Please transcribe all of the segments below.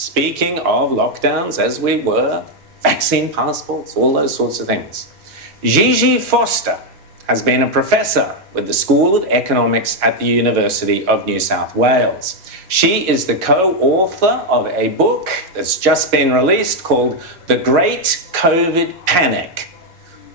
Speaking of lockdowns, as we were, vaccine passports, all those sorts of things. Gigi Foster has been a professor with the School of Economics at the University of New South Wales. She is the co-author of a book that's just been released called The Great COVID Panic: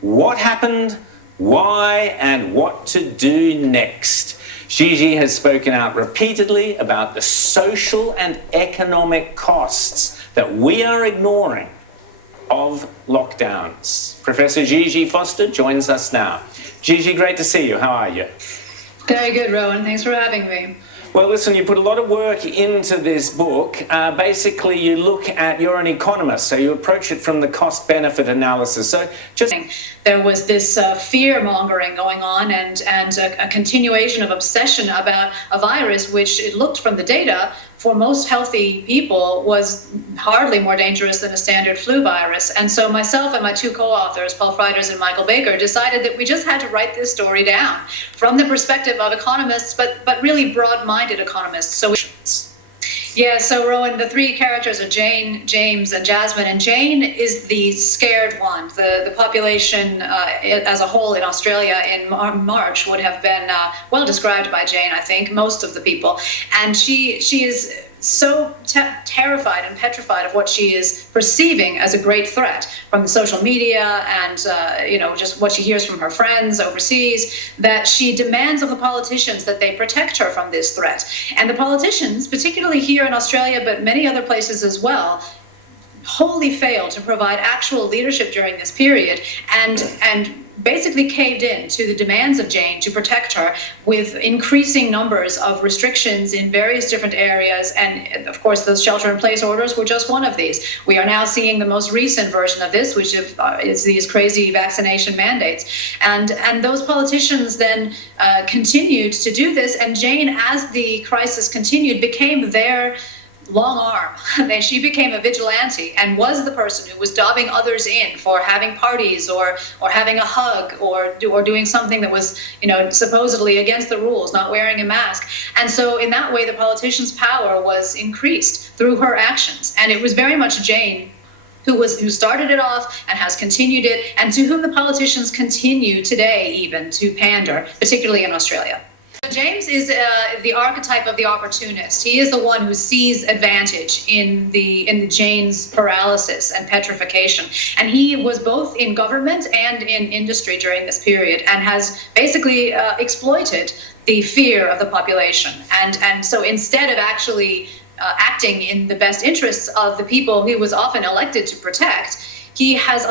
What Happened, Why, and What to Do Next. Gigi has spoken out repeatedly about the social and economic costs that we are ignoring of lockdowns. Professor Gigi Foster joins us now. Gigi, great to see you. How are you? Very good, Rowan. Thanks for having me. Well, listen, you put a lot of work into this book. Basically, you look at, you're an economist, so you approach it from the cost-benefit analysis. So just... There was this fear-mongering going on and a continuation of obsession about a virus which, it looked from the data, for most healthy people was hardly more dangerous than a standard flu virus. And so myself and my two co-authors, Paul Frieders and Michael Baker, decided that we just had to write this story down from the perspective of economists, but really broad-minded economists. So Rowan, the three characters are Jane, James, and Jasmine, and Jane is the scared one. The population as a whole in Australia in March would have been well described by Jane, I think, most of the people. And she is so terrified and petrified of what she is perceiving as a great threat from the social media and just what she hears from her friends overseas, that she demands of the politicians that they protect her from this threat. And the politicians, particularly here in Australia, but many other places as well, wholly failed to provide actual leadership during this period and basically caved in to the demands of Jane to protect her with increasing numbers of restrictions in various different areas. And of course, those shelter-in-place orders were just one of these. We are now seeing the most recent version of this, which is these crazy vaccination mandates. And those politicians then continued to do this. And Jane, as the crisis continued, became their long arm. Then she became a vigilante and was the person who was dobbing others in for having parties or having a hug or doing something that was, supposedly against the rules, not wearing a mask. And so in that way, the politician's power was increased through her actions. And it was very much Jane who started it off and has continued it, and to whom the politicians continue today even to pander, particularly in Australia. James is the archetype of the opportunist. He is the one who sees advantage in the Jane's paralysis and petrification. And he was both in government and in industry during this period and has basically exploited the fear of the population. And so instead of actually acting in the best interests of the people he was often elected to protect, he has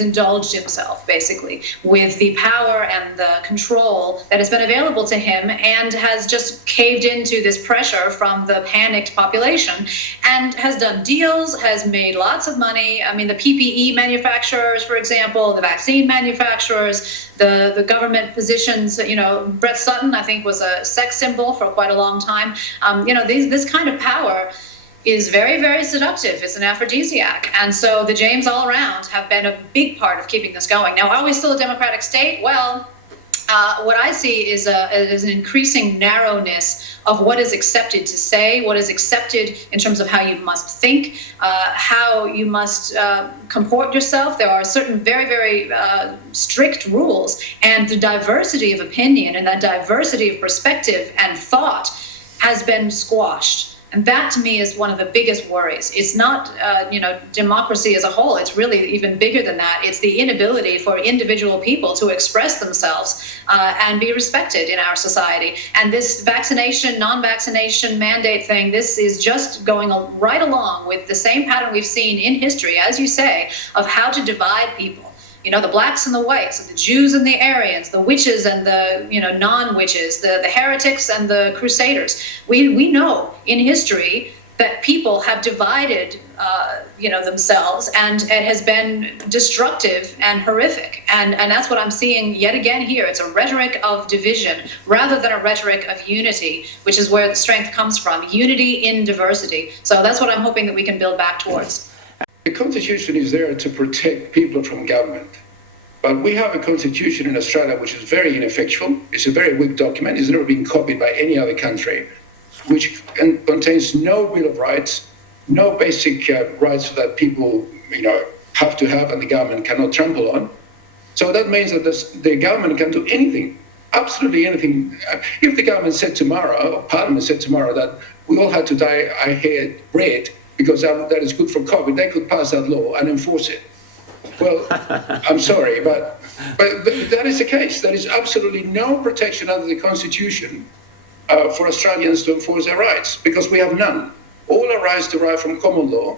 indulged himself, basically, with the power and the control that has been available to him and has just caved into this pressure from the panicked population and has done deals, has made lots of money. I mean, the PPE manufacturers, for example, the vaccine manufacturers, the government positions, Brett Sutton, I think, was a sex symbol for quite a long time. This kind of power is very, very seductive. It's an aphrodisiac. And so the James all around have been a big part of keeping this going. Now, are we still a democratic state? Well, what I see is an increasing narrowness of what is accepted to say, what is accepted in terms of how you must think, how you must comport yourself. There are certain very, very strict rules, and the diversity of opinion and that diversity of perspective and thought has been squashed. And that, to me, is one of the biggest worries. It's not, democracy as a whole. It's really even bigger than that. It's the inability for individual people to express themselves and be respected in our society. And this vaccination, non-vaccination mandate thing, this is just going right along with the same pattern we've seen in history, as you say, of how to divide people. The blacks and the whites, the Jews and the Aryans, the witches and the, non-witches, the heretics and the crusaders. We know in history that people have divided, themselves, and it has been destructive and horrific. And that's what I'm seeing yet again here. It's a rhetoric of division rather than a rhetoric of unity, which is where the strength comes from. Unity in diversity. So that's what I'm hoping that we can build back towards. The Constitution is there to protect people from government. But we have a Constitution in Australia which is very ineffectual. It's a very weak document. It's never been copied by any other country. which contains no Bill of Rights, no basic rights that people, have to have and the government cannot trample on. So that means that the government can do anything, absolutely anything. If the government said tomorrow, or Parliament said tomorrow, that we all had to dye our hair red because that is good for COVID, they could pass that law and enforce it. Well, I'm sorry, but that is the case. There is absolutely no protection under the Constitution for Australians to enforce their rights, because we have none. All our rights derive from common law,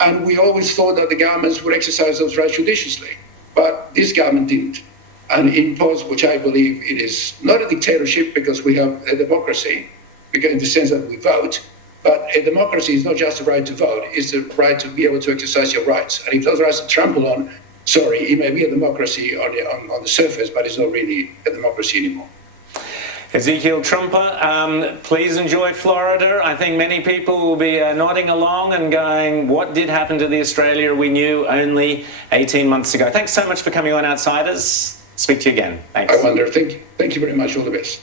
and we always thought that the governments would exercise those rights judiciously. But this government didn't, and imposed, which I believe it is not a dictatorship because we have a democracy, because in the sense that we vote, but a democracy is not just the right to vote, it's the right to be able to exercise your rights. And if those rights are trampled on, sorry, it may be a democracy on the surface, but it's not really a democracy anymore. Ezekiel Trumper, please enjoy Florida. I think many people will be nodding along and going, what did happen to the Australia we knew only 18 months ago? Thanks so much for coming on Outsiders. Speak to you again. Thanks. I wonder. Thank you very much. All the best.